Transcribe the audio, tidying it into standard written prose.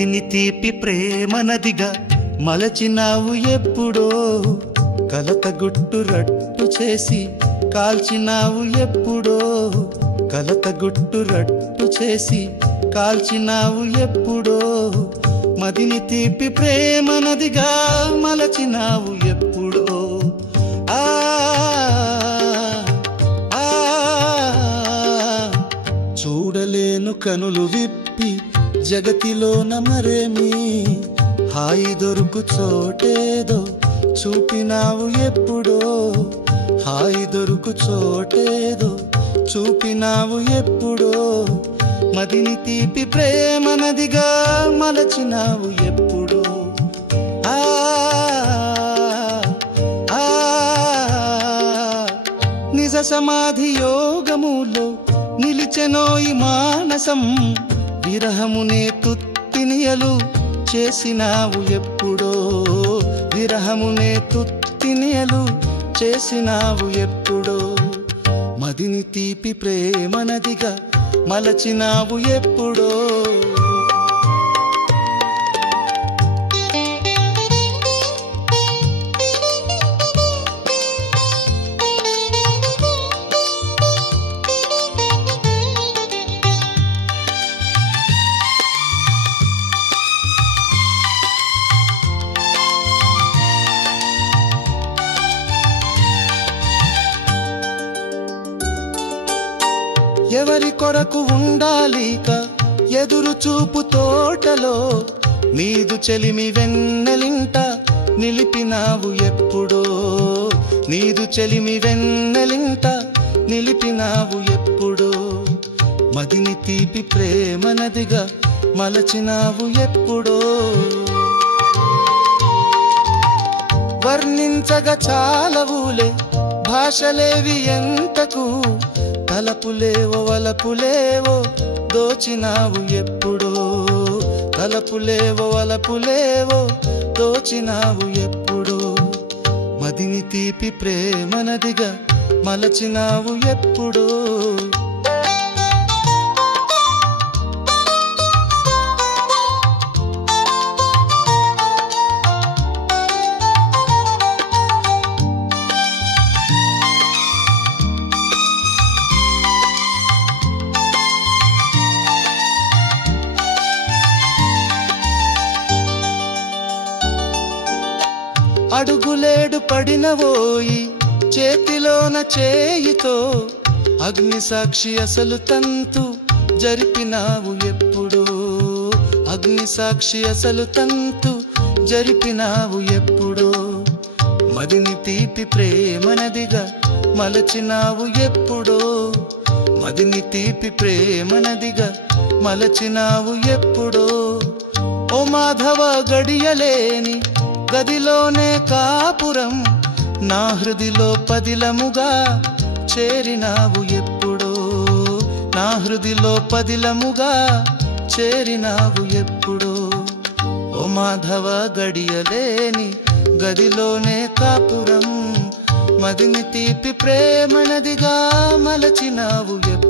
మదిని తీపి ప్రేమనదిగా మలచినావు ఎప్పుడో కలతగుట్టు రట్టు చేసి కాల్చినావు ఎప్పుడో కలతగుట్టు రట్టు చేసి కాల్చినావు ఎప్పుడో మదిని తీపి ప్రేమనదిగా మలచినావు ఎప్పుడో ఆ చూడలేను కనులు విప్పి జగతిలోన మరేమి హాయి దొరుకు చోటేదో చూపినావు ఎప్పుడో హాయి దొరుకు చోటేదో చూపినావు ఎప్పుడో మదిని తీపి ప్రేమనదిగా మలచినావు ఎప్పుడో ఆ నిజ సమాధి యోగములో నిలిచెనోయి మానసం విరహమునే తుత్తినియలు చేసినావు ఎప్పుడో విరహమునే తుత్తినియలు చేసినావు ఎప్పుడో మదిని తీపి ప్రేమనదిగా మలచినావు ఎప్పుడో ఎవరి కొరకు ఉండాలిక ఎదురు చూపు తోటలో నీదు చెలిమి వెన్నెలింట నిలిపినావు ఎప్పుడో నీదు చెలిమి వెన్నెలింట నిలిపినావు ఎప్పుడో మదిని తీపి ప్రేమనదిగా మలచినావు ఎప్పుడో వర్ణించగా చాలవులే భాషలేవి ఎంతకు తలపులేవో వలపులేవో దోచినావు ఎప్పుడో తలపులేవో వలపులేవో దోచినావు ఎప్పుడో మదిని తీపి ప్రేమనదిగా మలచినావు ఎప్పుడో అడుగులేడు పడినవోయి చేతిలోన చేయితో అగ్ని సాక్షి అసలు తంతు జరిపినావు ఎప్పుడో అగ్ని సాక్షి అసలు తంతు జరిపినావు ఎప్పుడో మదిని తీపి ప్రేమనదిగా మలచినావు ఎప్పుడో మదిని తీపి ప్రేమనదిగా మలచినావు ఎప్పుడో ఓ మాధవ గడియలేని గదిలోనే కాపురం నా హృదిలో పదిలముగా చేరినావు ఎప్పుడో నా హృదిలో పదిలముగా చేరినావు ఎప్పుడో ఓ మాధవ గడియలేని గదిలోనే కాపురం మదిని తీపి ప్రేమనదిగా మలచినావు ఎప్పుడో